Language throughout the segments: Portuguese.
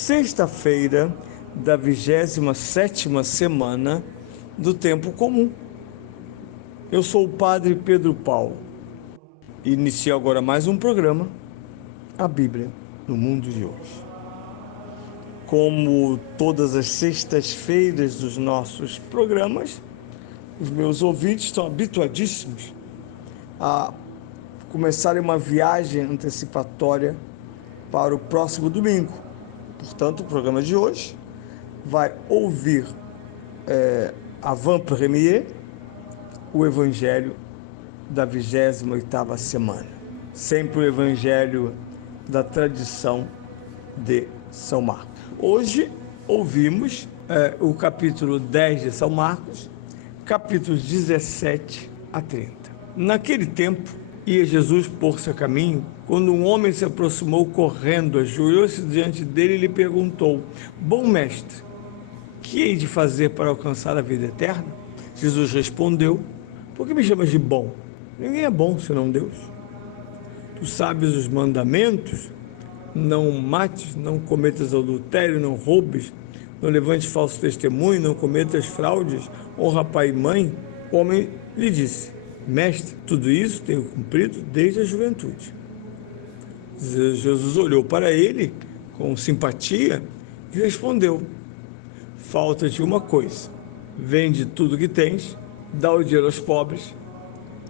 Sexta-feira da 27ª semana do Tempo Comum. Eu sou o Padre Pedro Paulo e inicio agora mais um programa, a Bíblia no Mundo de hoje. Como todas as sextas-feiras dos nossos programas, os meus ouvintes estão habituadíssimos a começarem uma viagem antecipatória para o próximo domingo. Portanto, o programa de hoje vai ouvir avant-première, o Evangelho da 28ª semana. Sempre o Evangelho da tradição de São Marcos. Hoje ouvimos o capítulo 10 de São Marcos, capítulos 17 a 30. Naquele tempo, ia Jesus pôr-se a caminho, quando um homem se aproximou correndo, ajoelhou-se diante dele e lhe perguntou: Bom mestre, que hei de fazer para alcançar a vida eterna? Jesus respondeu: Por que me chamas de bom? Ninguém é bom senão Deus. Tu sabes os mandamentos: não mates, não cometas adultério, não roubes, não levantes falso testemunho, não cometas fraudes, honra pai e mãe. O homem lhe disse: Mestre, tudo isso tenho cumprido desde a juventude. Jesus olhou para ele com simpatia e respondeu: Falta-te uma coisa. Vende tudo que tens, dá o dinheiro aos pobres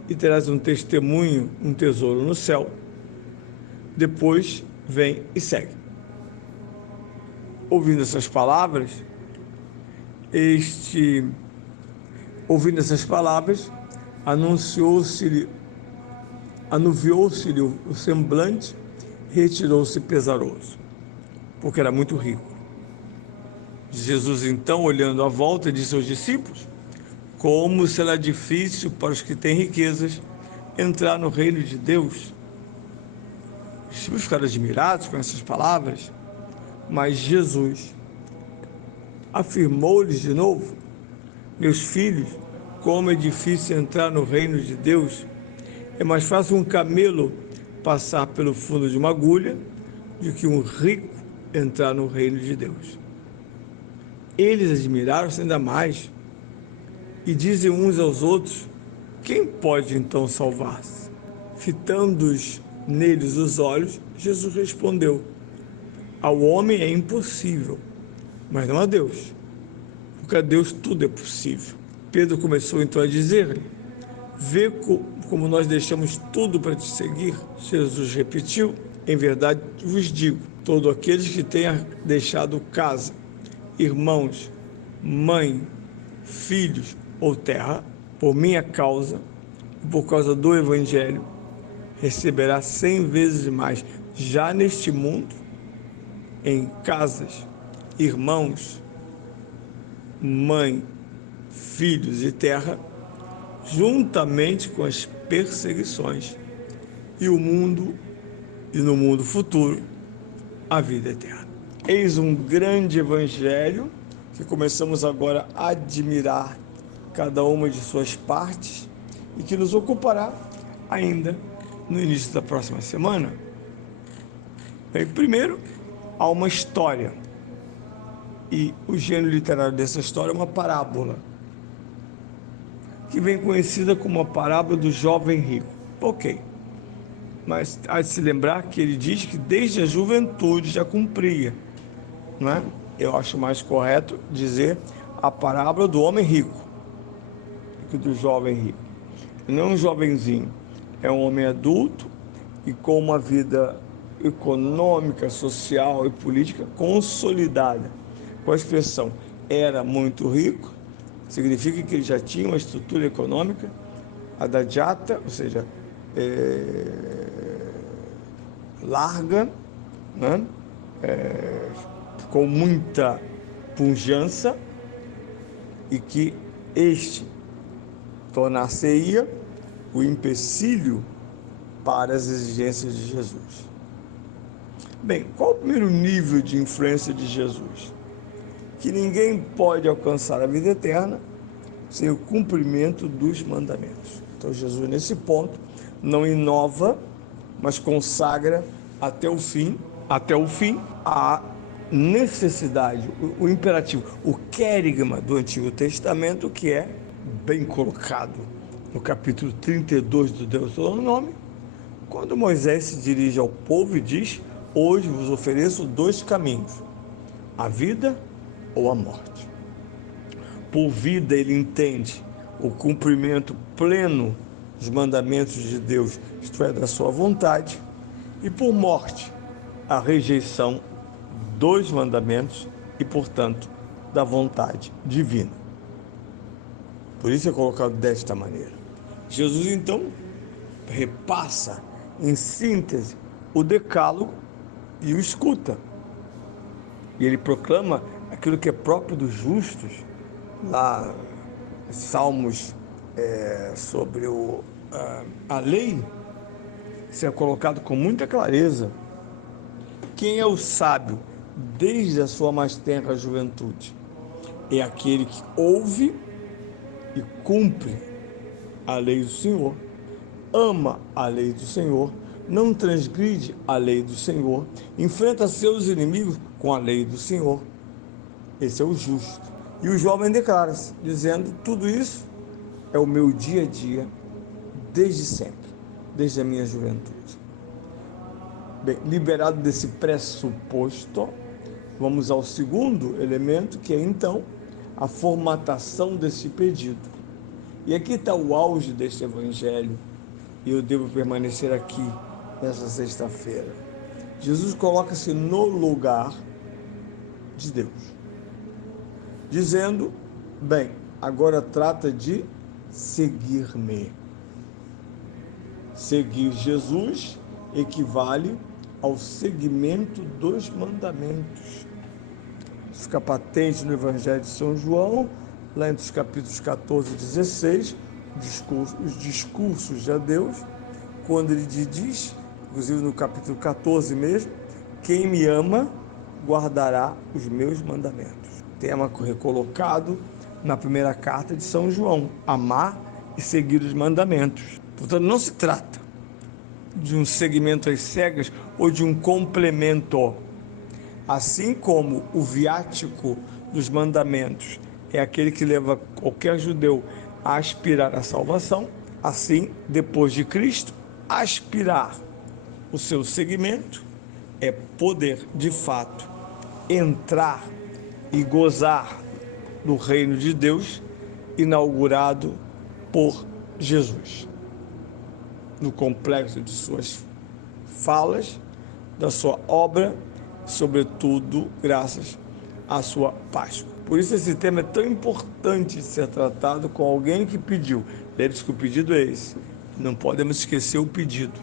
e terás um testemunho, um tesouro no céu. Depois vem e segue. Ouvindo essas palavras, anuviou-se-lhe o semblante, retirou-se pesaroso, porque era muito rico. Jesus, então, olhando à volta, disse aos discípulos: Como será difícil para os que têm riquezas entrar no reino de Deus. Os discípulos ficaram admirados com essas palavras, mas Jesus afirmou-lhes de novo: Meus filhos, como é difícil entrar no reino de Deus. É mais fácil um camelo passar pelo fundo de uma agulha do que um rico entrar no reino de Deus. Eles admiraram-se ainda mais e dizem uns aos outros: Quem pode então salvar-se? Fitando-os neles os olhos, Jesus respondeu: Ao homem é impossível, mas não a Deus, porque a Deus tudo é possível. Pedro começou então a dizer-lhe: Vê como nós deixamos tudo para te seguir. Jesus repetiu: Em verdade vos digo, todos aqueles que tenham deixado casa, irmãos, mãe, filhos ou terra, por minha causa e por causa do Evangelho, receberá 100 vezes mais já neste mundo, em casas, irmãos, mãe, filhos e terra, juntamente com as perseguições, e no mundo futuro, a vida eterna. Eis um grande evangelho que começamos agora a admirar cada uma de suas partes e que nos ocupará ainda no início da próxima semana. Bem, primeiro, há uma história, e o gênero literário dessa história é uma parábola, que vem conhecida como a parábola do jovem rico. Ok, mas há de se lembrar que ele diz que desde a juventude já cumpria, não é? Eu acho mais correto dizer a parábola do homem rico que do jovem rico. Não é um jovenzinho, é um homem adulto e com uma vida econômica, social e política consolidada. Com a expressão era muito rico, significa que ele já tinha uma estrutura econômica adagiata, ou seja, larga, né? Com muita pujança, e que este tornar-se-ia o empecilho para as exigências de Jesus. Bem, qual o primeiro nível de influência de Jesus? Que ninguém pode alcançar a vida eterna sem o cumprimento dos mandamentos. Então Jesus, nesse ponto, não inova, mas consagra até o fim a necessidade, o imperativo, o querigma do Antigo Testamento, que é bem colocado no capítulo 32 do Deuteronômio, quando Moisés se dirige ao povo e diz: hoje vos ofereço dois caminhos, a vida ou a morte. Por vida ele entende o cumprimento pleno dos mandamentos de Deus, isto é, da sua vontade, e por morte, a rejeição dos mandamentos e, portanto, da vontade divina. Por isso é colocado desta maneira. Jesus, então, repassa, em síntese, o decálogo e o escuta. E ele proclama aquilo que é próprio dos justos, lá, Salmos sobre a lei, isso é colocado com muita clareza. Quem é o sábio desde a sua mais tenra juventude? É aquele que ouve e cumpre a lei do Senhor, ama a lei do Senhor, não transgride a lei do Senhor, enfrenta seus inimigos com a lei do Senhor. Esse é o justo. E o jovem declara-se, dizendo: tudo isso é o meu dia a dia, desde sempre, desde a minha juventude. Bem, liberado desse pressuposto, vamos ao segundo elemento, que é então a formatação desse pedido. E aqui está o auge deste evangelho, e eu devo permanecer aqui nessa sexta-feira. Jesus coloca-se no lugar de Deus, dizendo: bem, agora trata de seguir-me. Seguir Jesus equivale ao seguimento dos mandamentos. Isso fica patente no Evangelho de São João, lá entre os capítulos 14 e 16, os discursos de Deus, quando ele diz, inclusive no capítulo 14 mesmo: quem me ama guardará os meus mandamentos. Tema recolocado na primeira carta de São João: amar e seguir os mandamentos. Portanto, não se trata de um seguimento às cegas ou de um complemento. Assim como o viático dos mandamentos é aquele que leva qualquer judeu a aspirar à salvação, assim, depois de Cristo, aspirar o seu seguimento é poder, de fato, entrar e gozar do reino de Deus inaugurado por Jesus, no complexo de suas falas, da sua obra, sobretudo graças à sua Páscoa. Por isso esse tema é tão importante de ser tratado com alguém que pediu. Lembre-se que o pedido é esse. Não podemos esquecer o pedido.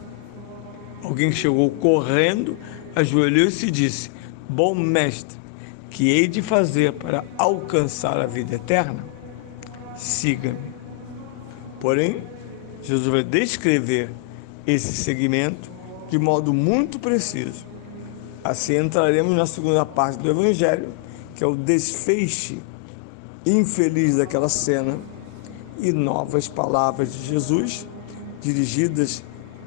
Alguém chegou correndo, ajoelhou-se e disse: bom mestre, que hei de fazer para alcançar a vida eterna? Siga-me. Porém, Jesus vai descrever esse segmento de modo muito preciso. Assim entraremos na segunda parte do Evangelho, que é o desfecho infeliz daquela cena, e novas palavras de Jesus dirigidas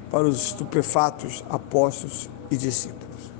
para os estupefatos apóstolos e discípulos.